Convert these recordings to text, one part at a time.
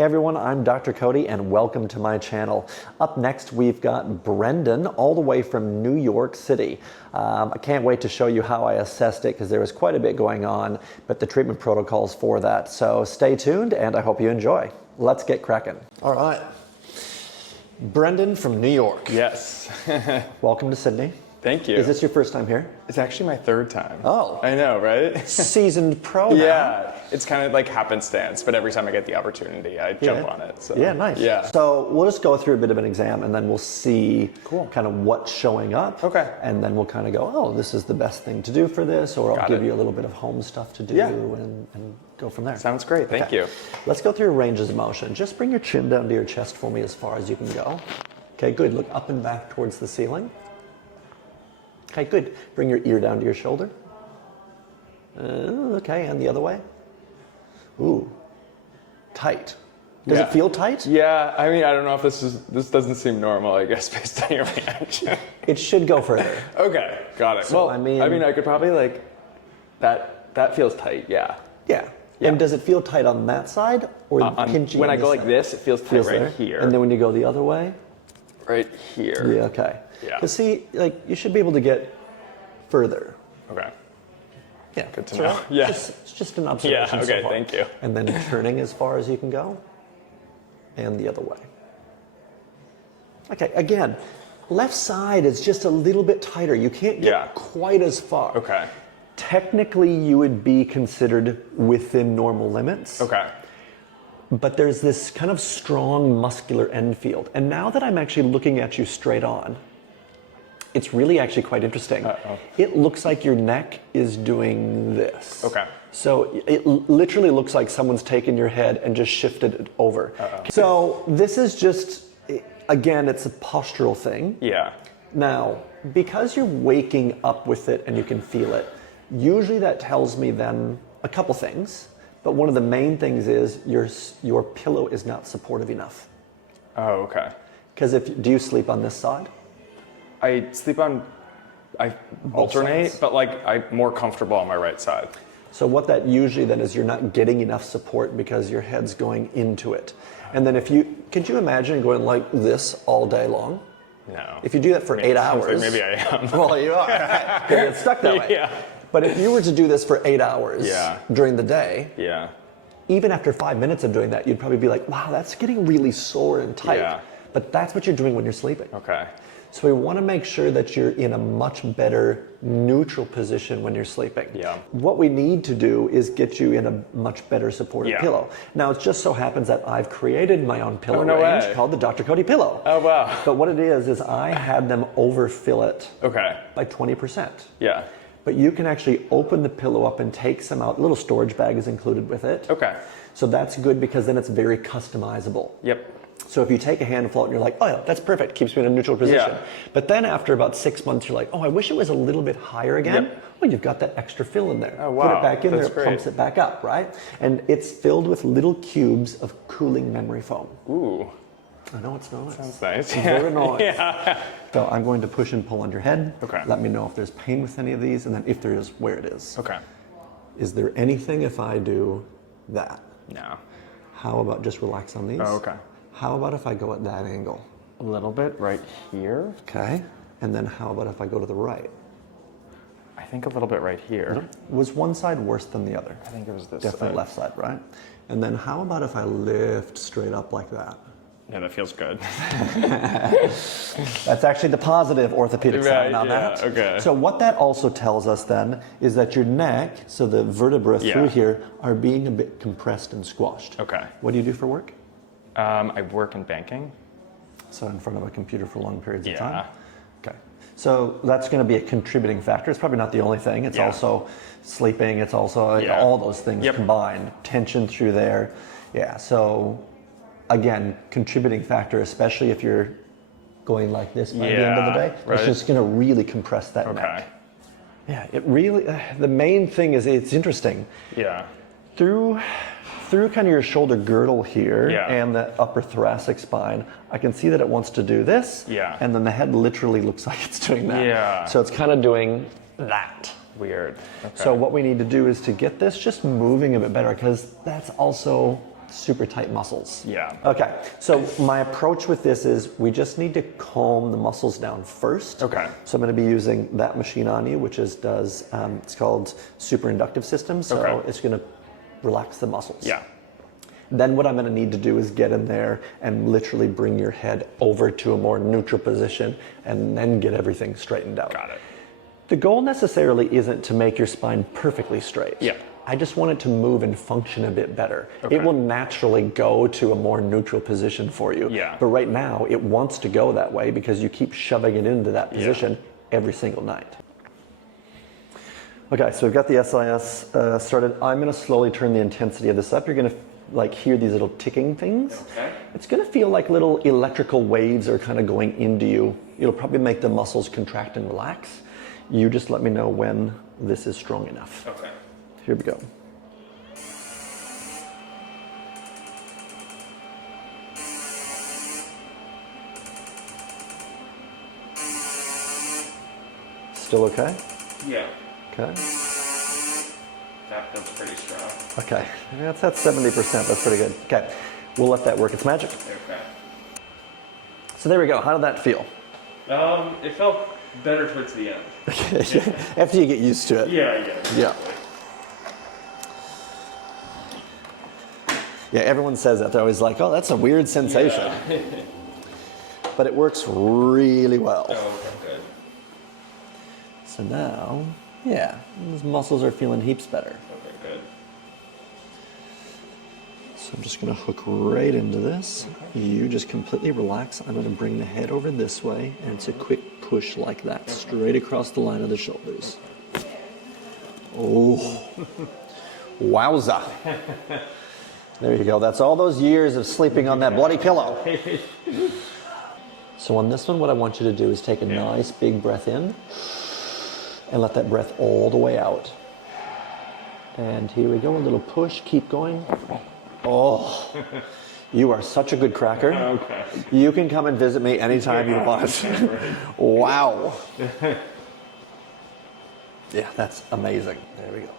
Hey everyone, I'm Dr. Cody and welcome to my channel. Up next we've got Brendan all the way from New York City. I can't wait to show you how I assessed it because there was quite a bit going on, but the treatment protocols for that. So stay tuned and I hope you enjoy. Let's get cracking. All right. Brendan from New York. Yes. Welcome to Sydney. Thank you. Is this your first time here? It's actually my third time. Oh. I know, right? Seasoned pro now. Yeah. It's kind of like happenstance, but every time I get the opportunity, I jump on it. So. Yeah, nice. Yeah. So we'll just go through a bit of an exam and then we'll see kind of what's showing up. Okay. And then we'll kind of go, oh, this is the best thing to do for this, or I'll give you a little bit of home stuff to do and go from there. Sounds great. Thank you. Let's go through your ranges of motion. Just bring your chin down to your chest for me as far as you can go. Okay, good. Look up and back towards the ceiling. Okay, good. Bring your ear down to your shoulder. Okay, and the other way. Ooh, tight. Does it feel tight? Yeah, I mean, I don't know if this doesn't seem normal, I guess, based on your reaction. It should go further. Okay, got it. So, well, I mean, I could probably like, that feels tight, yeah. Yeah. And does it feel tight on that side or pinching? When I go like this, it feels tight right here. And then when you go the other way? Right here. Yeah, okay. Yeah. Because see, like, you should be able to get further. Okay. Yeah. Good to know. Yeah. It's just an observation. Yeah, okay, so far. thank you. And then turning as far as you can go. And the other way. Okay, again, left side is just a little bit tighter. You can't get quite as far. Okay. Technically, you would be considered within normal limits. Okay. But there's this kind of strong muscular end field. And now that I'm actually looking at you straight on, it's really actually quite interesting. It looks like your neck is doing this. Okay. So it literally looks like someone's taken your head and just shifted it over. So this is just, again, it's a postural thing. Yeah. Now, because you're waking up with it and you can feel it, usually that tells me then a couple things. But one of the main things is your pillow is not supportive enough. Oh, okay. Because do you sleep on this side? I alternate, but like I'm more comfortable on my right side. So what that usually then is you're not getting enough support because your head's going into it. And then could you imagine going like this all day long? No. If you do that for 8 hours. Maybe I am. Well, you are. You get stuck that way. Yeah. But if you were to do this for 8 hours during the day, even after 5 minutes of doing that, you'd probably be like, wow, that's getting really sore and tight. Yeah. But that's what you're doing when you're sleeping. Okay. So we want to make sure that you're in a much better neutral position when you're sleeping. Yeah. What we need to do is get you in a much better supportive pillow. Now, it just so happens that I've created my own pillow range called the Dr. Cody pillow. Oh, wow. But what it is I had them overfill it by 20%. Yeah. But you can actually open the pillow up and take some out. A little storage bag is included with it. Okay. So that's good because then it's very customizable. Yep. So if you take a handful and you're like, oh yeah, that's perfect, keeps me in a neutral position. Yeah. But then after about 6 months, you're like, oh, I wish it was a little bit higher again. Yep. Well, you've got that extra fill in there. Oh, wow. Put it back in That's there, it great. pumps it back up, right? And it's filled with little cubes of cooling memory foam. Ooh. I know it's nice. Sounds nice. Very nice. Yeah. So I'm going to push and pull on your head. Okay. Let me know if there's pain with any of these, and then if there is, where it is. Okay. Is there anything if I do that? No. How about just relax on these? Oh, okay. How about if I go at that angle? A little bit right here. Okay. And then how about if I go to the right? I think a little bit right here. Was one side worse than the other? I think it was this Definitely side. left side, right? And then how about if I lift straight up like that? Yeah, that feels good. That's actually the positive orthopedic side on that. Okay. So what that also tells us then is that your neck, so the vertebra through here, are being a bit compressed and squashed. Okay. What do you do for work? I work in banking. So in front of a computer for long periods of Yeah. time? Okay. So that's going to be a contributing factor. It's probably not the only thing. It's also sleeping. It's also all those things combined. Tension through there. Yeah. So again, contributing factor, especially if you're going like this by the end of the day. It's just going to really compress that neck. Yeah. It really, the main thing is it's interesting. Yeah. Through kind of your shoulder girdle here and the upper thoracic spine, I can see that it wants to do this. Yeah. And then the head literally looks like it's doing that. Yeah. So it's kind of doing that. Weird. Okay. So what we need to do is to get this just moving a bit better, because that's also super tight muscles. Yeah. Okay, so my approach with this is we just need to calm the muscles down first. Okay. So I'm going to be using that machine on you, which it's called super inductive system. So it's going to relax the muscles. Yeah. Then what I'm going to need to do is get in there and literally bring your head over to a more neutral position and then get everything straightened out. Got it. The goal necessarily isn't to make your spine perfectly straight. Yeah. I just want it to move and function a bit better. Okay. It will naturally go to a more neutral position for you. Yeah. But right now, it wants to go that way because you keep shoving it into that position every single night. Okay, so we've got the SIS started. I'm going to slowly turn the intensity of this up. You're going to hear these little ticking things. Okay. It's going to feel like little electrical waves are kind of going into you. It'll probably make the muscles contract and relax. You just let me know when this is strong enough. Okay. Here we go. Still okay? Yeah. Okay. That feels pretty strong. Okay. That's at 70%. That's pretty good. Okay. We'll let that work its magic. Okay. So there we go. How did that feel? It felt better towards the end. After you get used to it. Yeah. Yeah. Yeah, everyone says that. They're always like, oh, that's a weird sensation. Yeah. But it works really well. Oh, okay, good. So now, yeah, those muscles are feeling heaps better. Okay, good. So I'm just going to hook right into this. You just completely relax. I'm going to bring the head over this way, and it's a quick push like that, straight across the line of the shoulders. Oh, wowza. There you go. That's all those years of sleeping on that bloody pillow. So on this one, what I want you to do is take a nice big breath in and let that breath all the way out. And here we go, a little push, keep going. Oh, you are such a good cracker. Okay. You can come and visit me anytime you want. Wow. Yeah, that's amazing. There we go.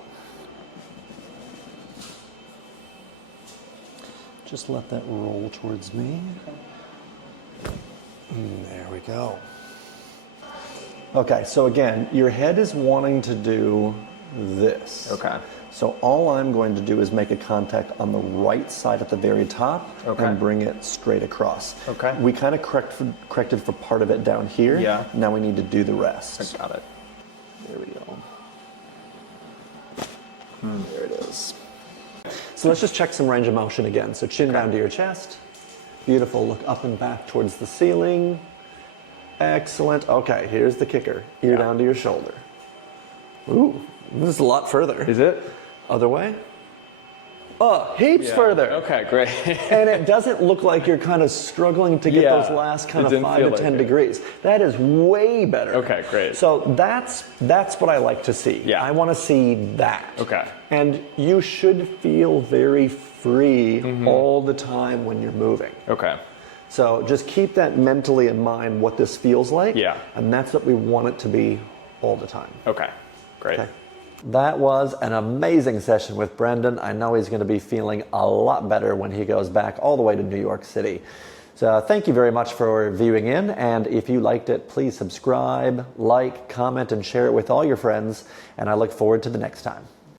Just let that roll towards me. There we go. Okay, so again, your head is wanting to do this. Okay. So all I'm going to do is make a contact on the right side at the very top and bring it straight across. Okay. We kind of corrected for part of it down here. Yeah. Now we need to do the rest. I got it. There we go. There it is. So let's just check some range of motion again. So chin down to your chest. Beautiful. Look up and back towards the ceiling. Excellent. Okay, here's the kicker. Ear down to your shoulder. Ooh, this is a lot further. Is it? Other way. Oh, heaps further. Okay, great. And it doesn't look like you're kind of struggling to get those last kind of 5 to 10 degrees. That is way better. Okay, great. So that's what I like to see. Yeah. I want to see that. Okay. And you should feel very free all the time when you're moving. Okay. So just keep that mentally in mind, what this feels like. Yeah. And that's what we want it to be all the time. Okay, great. Okay. That was an amazing session with Brendan. I know he's going to be feeling a lot better when he goes back all the way to New York City. So thank you very much for viewing in. And if you liked it, please subscribe, like, comment, and share it with all your friends. And I look forward to the next time.